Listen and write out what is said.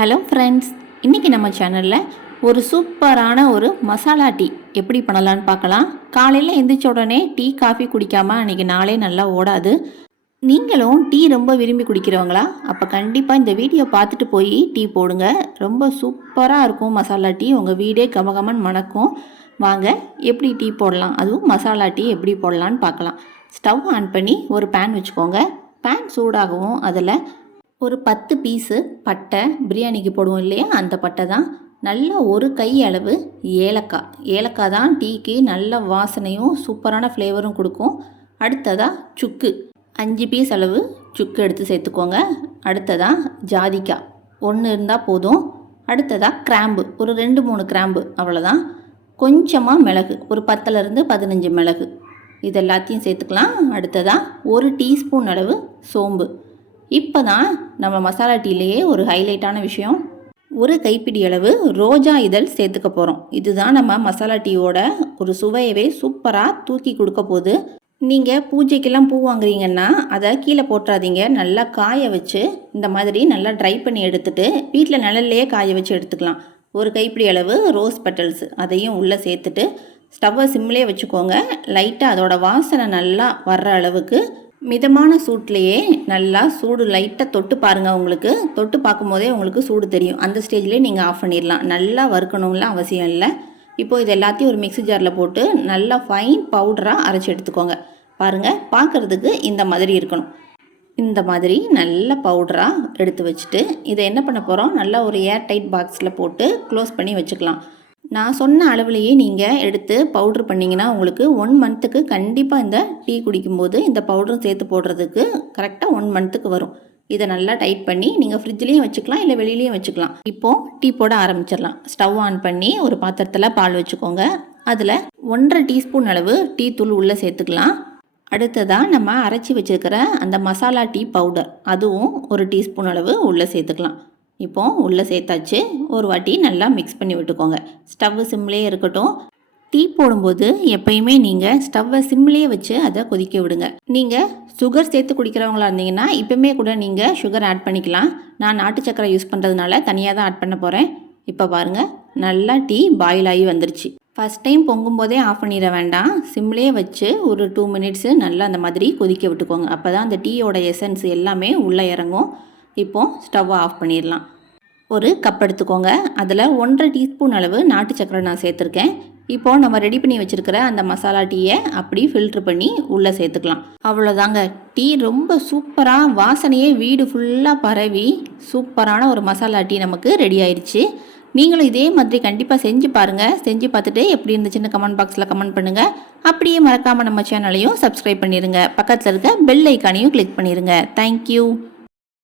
Hello friends, இன்றைக்கி நம்ம சேனலில் ஒரு சூப்பரான ஒரு மசாலா டீ எப்படி பண்ணலான்னு பார்க்கலாம். காலையில் எந்திரிச்ச உடனே டீ காஃபி குடிக்காமல் அன்றைக்கி நாளே நல்லா ஓடாது. நீங்களும் டீ ரொம்ப விரும்பி குடிக்கிறவங்களா? அப்போ கண்டிப்பாக இந்த வீடியோ பார்த்துட்டு போய் டீ போடுங்க. ரொம்ப சூப்பராக இருக்கும் மசாலா டீ. உங்கள் வீடே கமகமன் மணக்கும். வாங்க எப்படி டீ போடலாம், அதுவும் மசாலா டீ எப்படி போடலான்னு பார்க்கலாம். ஸ்டவ் ஆன் பண்ணி ஒரு பேன் வச்சுக்கோங்க. பேன் சூடாகவும் அதில் ஒரு 10 பீஸு பட்டை, பிரியாணிக்கு போடுவோம் இல்லையா, அந்த பட்டை தான். நல்ல ஒரு கை அளவு ஏலக்காய் தான் டீக்கு நல்ல வாசனையும் சூப்பரான ஃப்ளேவரும் கொடுக்கும். அடுத்ததாக சுக்கு 5 பீஸ் அளவு சுக்கு எடுத்து சேர்த்துக்கோங்க. அடுத்ததாக ஜாதிக்காய் 1 இருந்தால் போதும். அடுத்ததாக கிராம்பு ஒரு 2-3 கிராம்பு, அவ்வளோதான். கொஞ்சமாக மிளகு ஒரு 10லேருந்து 15 மிளகு, இது எல்லாத்தையும் சேர்த்துக்கலாம். அடுத்ததாக 1 டீஸ்பூன் அளவு சோம்பு. இப்போ தான் நம்ம மசாலா டீலேயே ஒரு ஹைலைட்டான விஷயம், ஒரு கைப்பிடி அளவு ரோஜா இதழ் சேர்த்துக்க போகிறோம். இதுதான் நம்ம மசாலா டீயோட ஒரு சுவையவே சூப்பராக தூக்கி கொடுக்க போகுது. நீங்கள் பூஜைக்கெல்லாம் பூ வாங்குறீங்கன்னா அதை கீழே போட்டுறாதீங்க. நல்லா காய வச்சு இந்த மாதிரி நல்லா ட்ரை பண்ணி எடுத்துகிட்டு வீட்டில் நிழல்லையே காய வச்சு எடுத்துக்கலாம். ஒரு கைப்பிடி அளவு ரோஸ் பெட்டல்ஸ் அதையும் உள்ளே சேர்த்துட்டு ஸ்டவ்வை சிம்லேயே வச்சுக்கோங்க. லைட்டாக அதோட வாசனை நல்லா வர்ற அளவுக்கு மிதமான சூட்லேயே நல்லா சூடு லைட்டாக தொட்டு பாருங்கள். உங்களுக்கு தொட்டு பார்க்கும்போதே உங்களுக்கு சூடு தெரியும். அந்த ஸ்டேஜ்லேயே நீங்கள் ஆஃப் பண்ணிடலாம். நல்லா வறுக்கணும்லாம் அவசியம் இல்லை. இப்போது இது எல்லாத்தையும் ஒரு மிக்ஸி ஜாரில் போட்டு நல்லா ஃபைன் பவுடராக அரைச்சி எடுத்துக்கோங்க. பாருங்கள், பார்க்குறதுக்கு இந்த மாதிரி இருக்கணும். இந்த மாதிரி நல்ல பவுடராக எடுத்து வச்சுட்டு இதை என்ன பண்ண போகிறோம், நல்லா ஒரு ஏர் டைட் பாக்ஸில் போட்டு க்ளோஸ் பண்ணி வச்சுக்கலாம். நான் சொன்ன அளவுலையே நீங்கள் எடுத்து பவுட்ரு பண்ணிங்கன்னா உங்களுக்கு 1 மந்த்துக்கு கண்டிப்பாக இந்த டீ குடிக்கும்போது இந்த பவுடரும் சேர்த்து போடுறதுக்கு கரெக்டாக 1 மந்த்துக்கு வரும். இதை நல்லா டைட் பண்ணி நீங்கள் ஃப்ரிட்ஜ்லேயும் வச்சுக்கலாம், இல்லை வெளியிலையும் வச்சுக்கலாம். இப்போது டீ போட ஆரம்பிச்சிடலாம். ஸ்டவ் ஆன் பண்ணி ஒரு பாத்திரத்தில் பால் வச்சுக்கோங்க. அதில் 1.5 டீஸ்பூன் அளவு டீ தூள் உள்ளே சேர்த்துக்கலாம். அடுத்ததாக நம்ம அரைச்சி வச்சுருக்கிற அந்த மசாலா டீ பவுடர் அதுவும் 1 டீஸ்பூன் அளவு உள்ளே சேர்த்துக்கலாம். இப்போது உள்ளே சேர்த்தாச்சு. ஒரு வாட்டி நல்லா மிக்ஸ் பண்ணி விட்டுக்கோங்க. ஸ்டவ்வு சிம்லேயே இருக்கட்டும். டீ போடும்போது எப்பயுமே நீங்கள் ஸ்டவ்வை சிம்லேயே வச்சு அதை கொதிக்க விடுங்க. நீங்கள் சுகர் சேர்த்து குடிக்கிறவங்களா இருந்தீங்கன்னா இப்போமே கூட நீங்கள் சுகர் ஆட் பண்ணிக்கலாம். நான் நாட்டு சக்கரை யூஸ் பண்ணுறதுனால தனியாக தான் ஆட் பண்ண போகிறேன். இப்போ பாருங்கள், நல்லா டீ பாயில் ஆகி வந்துருச்சு. ஃபஸ்ட் டைம் பொங்கும்போதே ஆஃப் பண்ணிட வேண்டாம். சிம்லேயே வச்சு ஒரு 2 மினிட்ஸு நல்லா அந்த மாதிரி கொதிக்க விட்டுக்கோங்க. அப்போ தான் அந்த டீயோட எசன்ஸ் எல்லாமே உள்ளே இறங்கும். இப்போது ஸ்டவ்வை ஆஃப் பண்ணிடலாம். ஒரு கப் எடுத்துக்கோங்க. அதில் 1.5 டீஸ்பூன் அளவு நாட்டு சக்கரை நான் சேர்த்துருக்கேன். இப்போது நம்ம ரெடி பண்ணி வச்சுருக்கிற அந்த மசாலா டீயை அப்படி ஃபில்ட்ரு பண்ணி உள்ளே சேர்த்துக்கலாம். அவ்வளோதாங்க, டீ ரொம்ப சூப்பராக வாசனையே வீடு ஃபுல்லாக பரவி சூப்பரான ஒரு மசாலா டீ நமக்கு ரெடி ஆயிடுச்சு. நீங்களும் இதே மாதிரி கண்டிப்பாக செஞ்சு பாருங்கள். செஞ்சு பார்த்துட்டு எப்படி இருந்துச்சுன்னு கமெண்ட் பாக்ஸில் கமெண்ட் பண்ணுங்கள். அப்படியே மறக்காமல் நம்ம சேனலையும் சப்ஸ்கிரைப் பண்ணிடுங்க. பக்கத்தில் இருக்க பெல் ஐக்கானையும் கிளிக் பண்ணிடுங்க. தேங்க்யூ.